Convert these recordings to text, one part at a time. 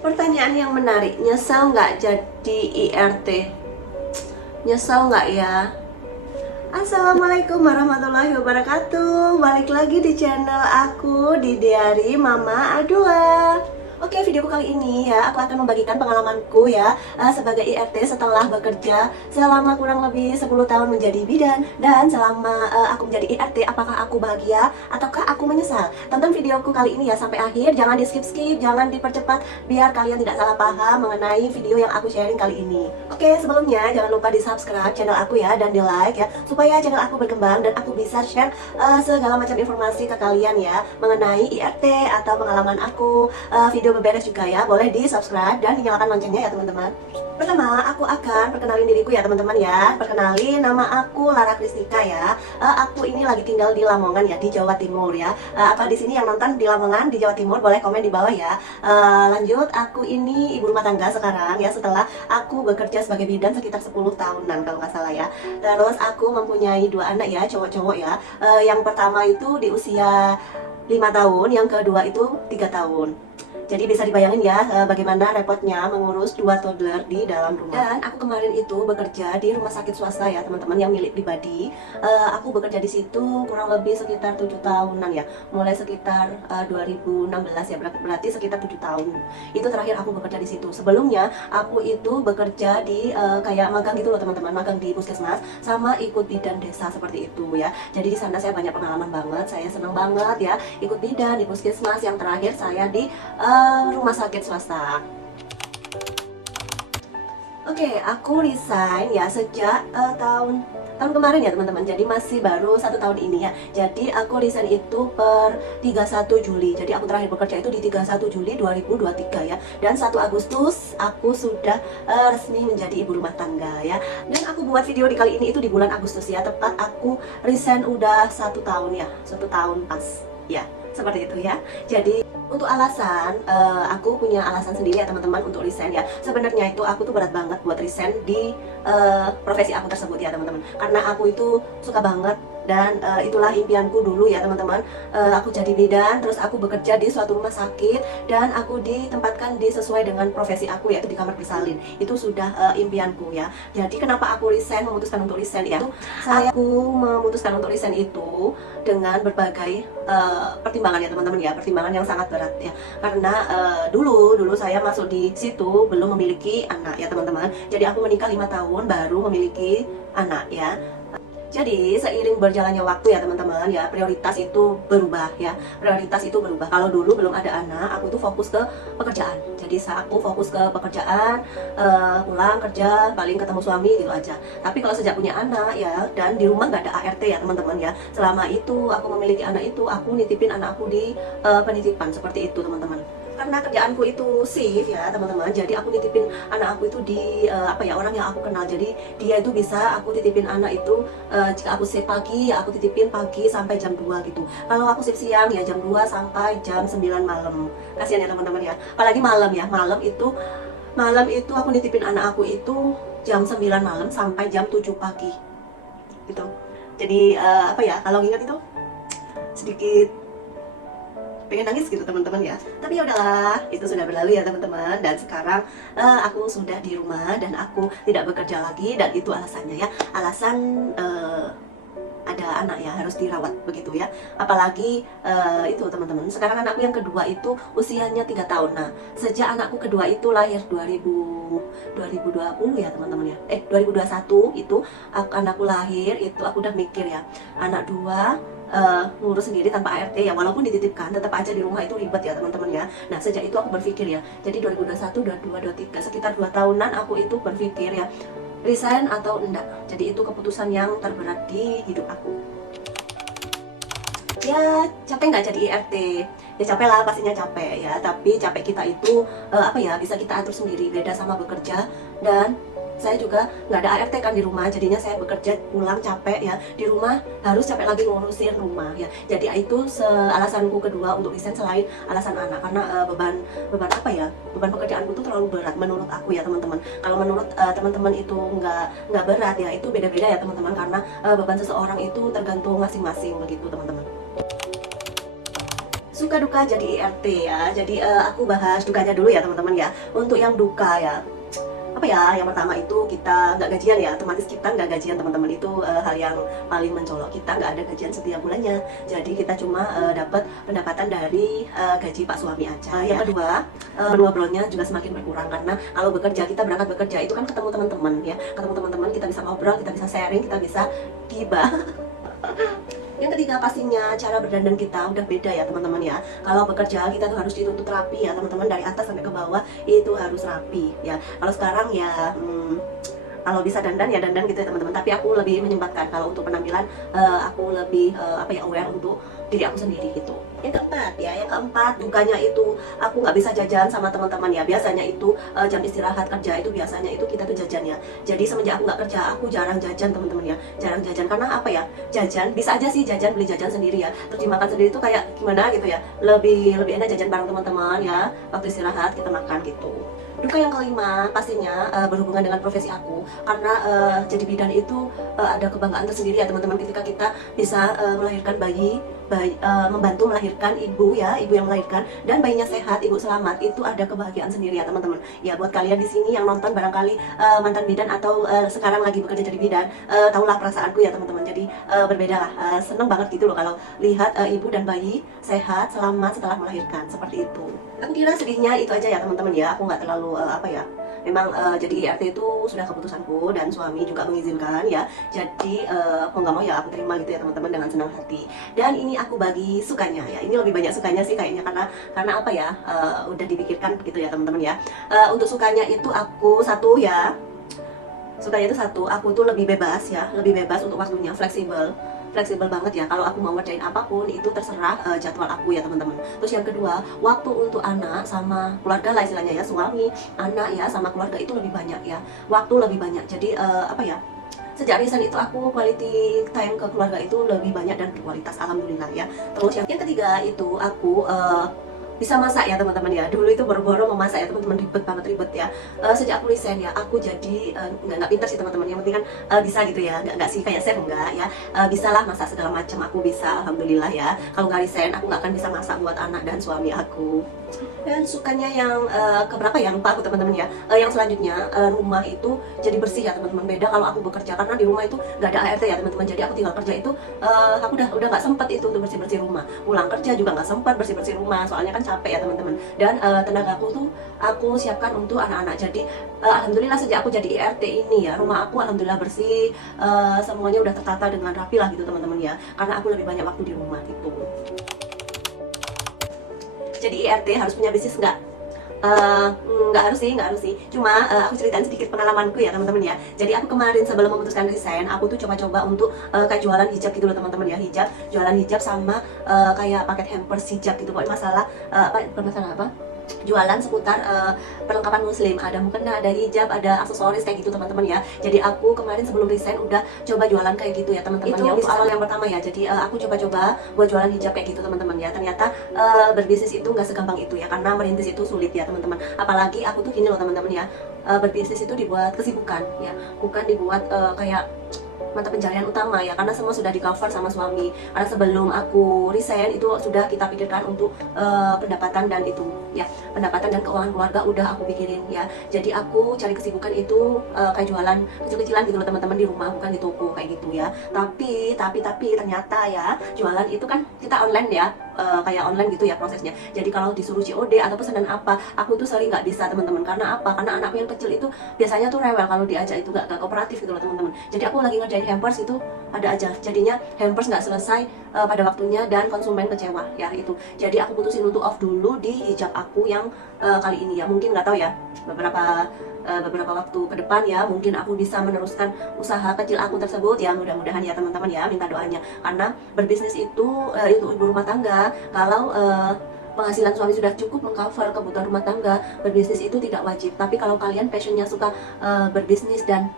Pertanyaan yang menarik, nyesel nggak jadi IRT? Nyesel nggak ya? Assalamualaikum warahmatullahi wabarakatuh. Balik lagi di channel aku di Diary Mama Adua. Oke, videoku kali ini ya, aku akan membagikan pengalamanku ya sebagai IRT setelah bekerja selama kurang lebih 10 tahun menjadi bidan. Dan selama aku menjadi IRT, apakah aku bahagia ataukah aku menyesal? Tonton videoku kali ini ya sampai akhir, jangan di skip-skip, jangan dipercepat biar kalian tidak salah paham mengenai video yang aku sharing kali ini. Oke, sebelumnya jangan lupa di subscribe channel aku ya, dan di like ya, supaya channel aku berkembang dan aku bisa share segala macam informasi ke kalian ya mengenai IRT atau pengalaman aku, video beberes juga ya. Boleh di subscribe dan dinyalakan loncengnya ya teman-teman. Pertama, aku akan perkenalin diriku ya teman-teman ya. Perkenalin, nama aku Lara Kristika ya. Aku ini lagi tinggal di Lamongan ya, di Jawa Timur ya. Apa di sini yang nonton di Lamongan, di Jawa Timur, boleh komen di bawah ya. Lanjut, aku ini ibu rumah tangga sekarang ya, setelah aku bekerja sebagai bidan sekitar 10 tahunan kalau nggak salah ya. Terus aku mempunyai 2 anak ya, cowok-cowok ya. Yang pertama itu di usia 5 tahun, yang kedua itu 3 tahun. Jadi bisa dibayangin ya bagaimana repotnya mengurus 2 toddler di dalam rumah. Dan aku kemarin itu bekerja di rumah sakit swasta ya teman-teman, yang milik pribadi. Aku bekerja di situ kurang lebih sekitar 7 tahunan ya. Mulai sekitar 2016 ya, berarti sekitar 7 tahun. Itu terakhir aku bekerja di situ. Sebelumnya aku itu bekerja di kayak magang gitu loh teman-teman, magang di puskesmas sama ikut bidan desa seperti itu ya. Jadi di sana saya banyak pengalaman banget, saya senang banget ya ikut bidan di puskesmas. Yang terakhir saya di rumah sakit swasta. Oke, aku resign ya sejak tahun kemarin ya teman-teman. Jadi masih baru 1 tahun ini ya. Jadi aku resign itu per 31 Juli. Jadi aku terakhir bekerja itu di 31 Juli 2023 ya. Dan 1 Agustus aku sudah resmi menjadi ibu rumah tangga ya. Dan aku buat video di kali ini itu di bulan Agustus ya. Tepat aku resign udah 1 tahun ya. 1 tahun pas ya. Seperti itu ya. Jadi untuk alasan, aku punya alasan sendiri ya teman-teman untuk resign ya. Sebenarnya itu aku tuh berat banget buat resign di profesi aku tersebut ya teman-teman. Karena aku itu suka banget dan itulah impianku dulu ya teman-teman. Aku jadi bidan, terus aku bekerja di suatu rumah sakit dan aku ditempatkan sesuai dengan profesi aku, yaitu di kamar bersalin. Itu sudah impianku ya. Jadi kenapa aku resign, memutuskan untuk resign ya? Aku memutuskan untuk resign itu dengan berbagai pertimbangan ya teman-teman ya, pertimbangan yang sangat berat ya. Karena dulu saya masuk di situ belum memiliki anak ya teman-teman. Jadi aku menikah 5 tahun baru memiliki anak ya. Jadi seiring berjalannya waktu ya teman-teman ya, prioritas itu berubah ya. Prioritas itu berubah. Kalau dulu belum ada anak, aku tuh fokus ke pekerjaan. Jadi saat aku fokus ke pekerjaan, pulang kerja, paling ketemu suami gitu aja. Tapi kalau sejak punya anak ya, dan di rumah nggak ada ART ya teman-teman ya. Selama itu aku memiliki anak itu, aku nitipin anak aku di penitipan seperti itu teman-teman. Karena kerjaanku itu shift ya teman-teman, jadi aku nitipin anak aku itu di orang yang aku kenal. Jadi dia itu bisa aku titipin anak itu jika aku shift pagi ya aku titipin pagi sampai jam 2 gitu. Kalau aku shift siang ya jam 2 sampai jam 9 malam. Kasihan ya teman-teman ya, apalagi malam ya. Malam itu aku nitipin anak aku itu jam 9 malam sampai jam 7 pagi gitu. Jadi kalau ingat itu sedikit pengen nangis gitu teman-teman ya. Tapi ya udahlah, itu sudah berlalu ya teman-teman. Dan sekarang aku sudah di rumah dan aku tidak bekerja lagi. Dan itu alasannya ya, alasan ada anak ya, harus dirawat begitu ya. Apalagi itu teman-teman, sekarang anakku yang kedua itu usianya 3 tahun. Nah, sejak anakku kedua itu lahir 2020 ya teman-teman ya, 2021 itu anakku lahir, itu aku udah mikir ya, anak 2 ngurus sendiri tanpa ART ya, walaupun dititipkan tetap aja di rumah itu ribet ya teman-teman ya. Nah sejak itu aku berpikir ya, jadi 2021, 2022, 2023 sekitar 2 tahunan aku itu berpikir ya, resign atau enggak. Jadi itu keputusan yang terberat di hidup aku. Ya capek nggak jadi IRT? Ya capek lah, pastinya capek ya. Tapi capek kita itu bisa kita atur sendiri, beda sama bekerja. Dan saya juga nggak ada ART kan di rumah, jadinya saya bekerja pulang capek ya, di rumah harus capek lagi ngurusin rumah ya. Jadi itu alasanku kedua untuk resign selain alasan anak, karena beban pekerjaanku itu terlalu berat menurut aku ya teman-teman. Kalau menurut teman-teman itu nggak berat ya, itu beda-beda ya teman-teman, karena beban seseorang itu tergantung masing-masing begitu teman-teman. Suka duka jadi IRT ya. Jadi aku bahas dukanya dulu ya teman-teman ya. Untuk yang duka ya, apa ya, yang pertama itu kita nggak gajian ya, otomatis kita nggak gajian teman-teman, itu hal yang paling mencolok. Kita nggak ada gajian setiap bulannya, jadi kita cuma dapat pendapatan dari gaji pak suami aja. Yang kedua, ngobrolnya juga semakin berkurang, karena kalau bekerja, kita berangkat bekerja itu kan ketemu teman-teman ya, ketemu teman-teman, kita bisa ngobrol, kita bisa sharing, kita bisa gibah. Yang ketiga, pastinya cara berdandan kita udah beda ya teman-teman ya. Kalau bekerja kita tuh harus dituntut rapi ya teman-teman, dari atas sampai ke bawah itu harus rapi ya. Kalau sekarang ya kalau bisa dandan ya dandan gitu ya teman-teman, tapi aku lebih menyempatkan kalau untuk penampilan, aku lebih aware untuk diri aku sendiri gitu. Yang keempat ya, yang keempat dukanya itu aku nggak bisa jajan sama teman-teman ya. Biasanya itu jam istirahat kerja itu biasanya itu kita tuh jajan ya. Jadi semenjak aku nggak kerja, aku jarang jajan teman-teman ya, jarang jajan. Karena apa ya, jajan bisa aja sih jajan, beli jajan sendiri ya, terus dimakan sendiri tuh kayak gimana gitu ya, lebih enak jajan bareng teman-teman ya, waktu istirahat kita makan gitu. Duka yang kelima pastinya berhubungan dengan profesi aku, karena jadi bidan itu ada kebanggaan tersendiri ya teman-teman, ketika kita bisa melahirkan bayi, membantu melahirkan ibu ya, ibu yang melahirkan dan bayinya sehat, ibu selamat, itu ada kebahagiaan sendiri ya teman-teman. Ya buat kalian di sini yang nonton barangkali mantan bidan atau sekarang lagi bekerja jadi bidan, tahulah perasaanku ya teman-teman. Jadi berbeda lah, seneng banget gitu loh kalau lihat ibu dan bayi sehat selamat setelah melahirkan, seperti itu. Aku kira sedihnya itu aja ya teman-teman ya, aku nggak terlalu memang jadi IRT itu sudah keputusanku dan suami juga mengizinkan ya. Jadi mau nggak mau ya aku terima gitu ya teman-teman, dengan senang hati. Dan ini aku bagi sukanya ya, ini lebih banyak sukanya sih kayaknya, karena apa ya, udah dipikirkan gitu ya teman-teman ya. Untuk sukanya itu aku satu ya, sukanya itu satu, aku tuh lebih bebas ya, lebih bebas untuk waktunya, fleksibel banget ya. Kalau aku mau ngerjain apapun itu terserah jadwal aku ya teman-teman. Terus yang kedua, waktu untuk anak sama keluarga lah istilahnya ya, suami, anak ya sama keluarga itu lebih banyak ya, waktu lebih banyak. Jadi sejak resign itu aku quality time ke keluarga itu lebih banyak dan berkualitas, alhamdulillah ya. Terus yang ketiga itu aku bisa masak ya teman-teman ya. Dulu itu boro-boro memasak ya teman-teman, ribet ya. Sejak aku resign ya, aku jadi nggak pintar sih teman-teman, yang penting kan bisa gitu ya, nggak sih kayak chef enggak ya, bisa lah masak segala macam, aku bisa alhamdulillah ya. Kalau nggak resign aku nggak akan bisa masak buat anak dan suami aku. Dan sukanya yang keberapa ya, lupa aku teman-teman ya. Yang selanjutnya, rumah itu jadi bersih ya teman-teman. Beda kalau aku bekerja, karena di rumah itu nggak ada ART ya teman-teman. Jadi aku tinggal kerja itu aku udah nggak sempet itu untuk bersih-bersih rumah. Pulang kerja juga nggak sempat bersih-bersih rumah, soalnya kan capek ya teman-teman. Dan tenaga aku tuh aku siapkan untuk anak-anak. Jadi alhamdulillah sejak aku jadi IRT ini ya, rumah aku alhamdulillah bersih, semuanya udah tertata dengan rapi lah gitu teman-teman ya. Karena aku lebih banyak waktu di rumah gitu. Jadi IRT harus punya bisnis nggak? Nggak harus sih. Cuma aku ceritain sedikit pengalamanku ya teman-teman ya. Jadi aku kemarin sebelum memutuskan resign, aku tuh coba-coba untuk kayak jualan hijab gitu loh teman-teman ya, jualan hijab sama kayak paket hampers hijab gitu. Pokoknya masalah apa? Jualan seputar perlengkapan muslim, ada mukena, ada hijab, ada aksesoris kayak gitu teman-teman ya. Jadi aku kemarin sebelum resign udah coba jualan kayak gitu ya teman-teman. Itu ya, awal yang pertama ya. Jadi aku coba-coba buat jualan hijab kayak gitu teman-teman ya. Ternyata berbisnis itu nggak segampang itu ya, karena merintis itu sulit ya teman-teman. Apalagi aku tuh gini loh teman-teman ya, berbisnis itu dibuat kesibukan ya, bukan dibuat kayak mata pencarian utama ya, karena semua sudah di cover sama suami. Karena sebelum aku resign itu sudah kita pikirkan untuk pendapatan dan itu ya, pendapatan dan keuangan keluarga udah aku pikirin ya. Jadi aku cari kesibukan itu kayak jualan kecil-kecilan gitu loh teman-teman, di rumah, bukan di toko kayak gitu ya. Tapi ternyata ya, jualan itu kan kita online ya, kayak online gitu ya prosesnya. Jadi kalau disuruh COD atau pesanan apa, aku tuh sering nggak bisa teman-teman. Karena apa? Karena anakku yang kecil itu biasanya tuh rewel kalau diajak, itu nggak kooperatif gitu loh teman-teman. Jadi aku lagi ngerjain hampers itu ada aja, jadinya hampers nggak selesai pada waktunya dan konsumen kecewa ya itu. Jadi aku putusin untuk off dulu di hijab aku yang kali ini ya. Mungkin nggak tahu ya, beberapa waktu ke depan ya, mungkin aku bisa meneruskan usaha kecil aku tersebut ya, mudah-mudahan ya teman-teman ya, minta doanya. Karena berbisnis itu ibu rumah tangga, kalau penghasilan suami sudah cukup mengcover kebutuhan rumah tangga, berbisnis itu tidak wajib. Tapi kalau kalian passionnya suka berbisnis dan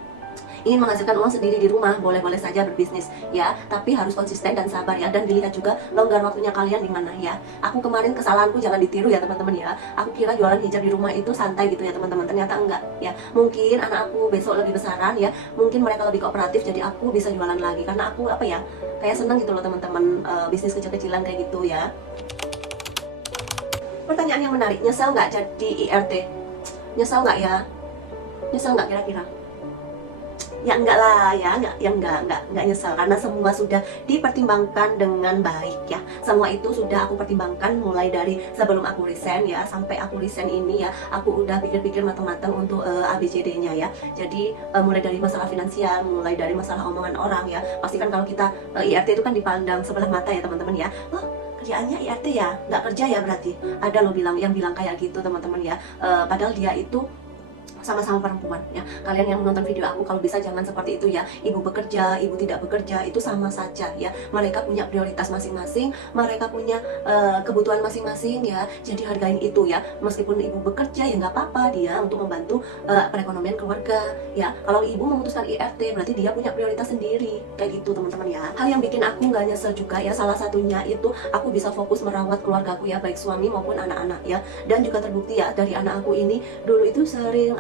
ingin menghasilkan uang sendiri di rumah, boleh-boleh saja berbisnis ya, tapi harus konsisten dan sabar ya, dan dilihat juga longgar waktunya kalian di mana ya. Aku kemarin kesalahanku jangan ditiru ya teman-teman ya. Aku kira jualan hijab di rumah itu santai gitu ya teman-teman, ternyata enggak ya. Mungkin anak aku besok lebih besaran ya, mungkin mereka lebih kooperatif, jadi aku bisa jualan lagi, karena aku kayak seneng gitu loh teman-teman, bisnis kecil-kecilan kayak gitu ya. Pertanyaan yang menarik, nyesel nggak jadi IRT? Nyesel nggak ya? Nyesel nggak kira-kira? Ya enggak lah ya, enggak nyesel karena semua sudah dipertimbangkan dengan baik ya. Semua itu sudah aku pertimbangkan mulai dari sebelum aku resign ya, sampai aku resign ini ya, aku udah pikir-pikir matang-matang untuk ABCD-nya ya. Jadi mulai dari masalah finansial, mulai dari masalah omongan orang ya. Pastikan kalau kita IRT itu kan dipandang sebelah mata ya teman-teman ya. Oh, kerjaannya IRT ya, nggak kerja ya berarti. Ada loh yang bilang kayak gitu teman-teman ya. Padahal dia itu sama-sama perempuan ya. Kalian yang menonton video aku, kalau bisa jangan seperti itu ya. Ibu bekerja, ibu tidak bekerja, itu sama saja ya. Mereka punya prioritas masing-masing, mereka punya kebutuhan masing-masing ya. Jadi hargain itu ya. Meskipun ibu bekerja ya nggak apa-apa dia untuk membantu perekonomian keluarga ya. Kalau ibu memutuskan IRT berarti dia punya prioritas sendiri kayak gitu teman-teman ya. Hal yang bikin aku nggak nyesel juga ya, salah satunya itu aku bisa fokus merawat keluargaku ya, baik suami maupun anak-anak ya. Dan juga terbukti ya dari anak aku ini dulu itu sering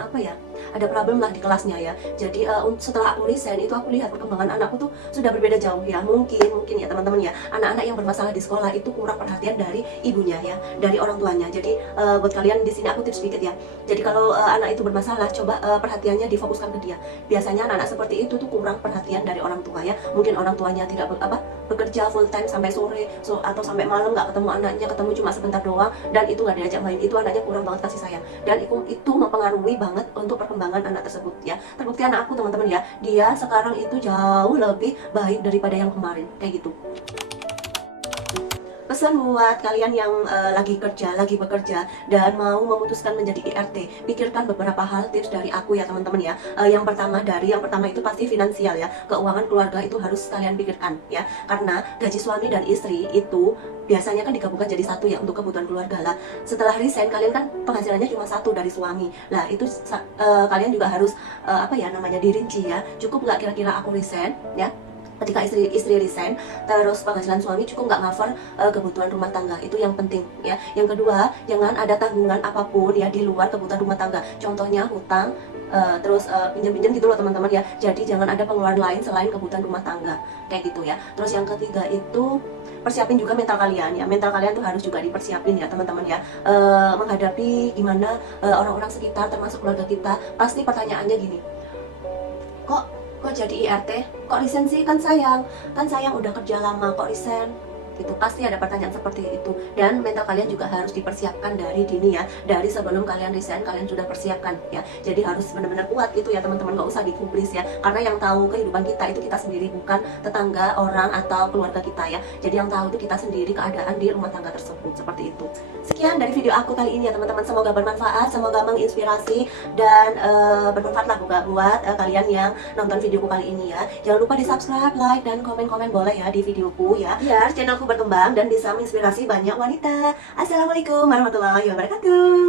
ada problem lah di kelasnya ya. Jadi setelah aku resign itu aku lihat perkembangan anakku tuh sudah berbeda jauh ya. Mungkin ya teman-teman ya, anak-anak yang bermasalah di sekolah itu kurang perhatian dari ibunya ya, dari orang tuanya. Jadi buat kalian di sini aku tips sedikit ya. Jadi kalau anak itu bermasalah, coba perhatiannya difokuskan ke dia. Biasanya anak-anak seperti itu tuh kurang perhatian dari orang tua ya. Mungkin orang tuanya tidak bekerja full time sampai sore atau sampai malam, nggak ketemu anaknya, ketemu cuma sebentar doang, dan itu nggak diajak main. Itu anaknya kurang banget kasih sayang, dan itu mempengaruhi banget untuk perkembangan anak tersebut ya. Terbukti anak aku teman-teman ya, dia sekarang itu jauh lebih baik daripada yang kemarin kayak gitu. Pesan buat kalian yang lagi bekerja dan mau memutuskan menjadi IRT, pikirkan beberapa hal tips dari aku ya teman-teman ya. Yang pertama itu pasti finansial ya. Keuangan keluarga itu harus kalian pikirkan ya, karena gaji suami dan istri itu biasanya kan digabungkan jadi satu ya untuk kebutuhan keluarga lah. Setelah resign kalian kan penghasilannya cuma satu dari suami. Nah itu kalian juga harus dirinci ya. Cukup nggak kira-kira aku resign ya, ketika istri resign, terus penghasilan suami cukup nggak cover kebutuhan rumah tangga. Itu yang penting ya. Yang kedua, jangan ada tanggungan apapun ya di luar kebutuhan rumah tangga. Contohnya hutang, terus pinjam-pinjam gitu loh teman-teman ya. Jadi jangan ada pengeluaran lain selain kebutuhan rumah tangga kayak gitu ya. Terus yang ketiga itu persiapin juga mental kalian ya. Mental kalian tuh harus juga dipersiapin ya teman-teman ya. Menghadapi gimana orang-orang sekitar termasuk keluarga kita. Pasti pertanyaannya gini, kok jadi IRT, kok resign sih, kan sayang udah kerja lama kok resign gitu. Pasti ada pertanyaan seperti itu, dan mental kalian juga harus dipersiapkan dari dini ya. Dari sebelum kalian resign kalian sudah persiapkan ya. Jadi harus benar-benar kuat gitu ya teman-teman, nggak usah digubris ya, karena yang tahu kehidupan kita itu kita sendiri, bukan tetangga, orang, atau keluarga kita ya. Jadi yang tahu itu kita sendiri, keadaan di rumah tangga tersebut, seperti itu. Sekian dari video aku kali ini ya teman-teman, semoga bermanfaat, semoga menginspirasi, dan bermanfaat lah buat kalian yang nonton videoku kali ini ya. Jangan lupa di subscribe, like, dan komen-komen boleh ya di videoku ya, biar channelku berkembang dan bisa menginspirasi banyak wanita. Assalamualaikum warahmatullahi wabarakatuh.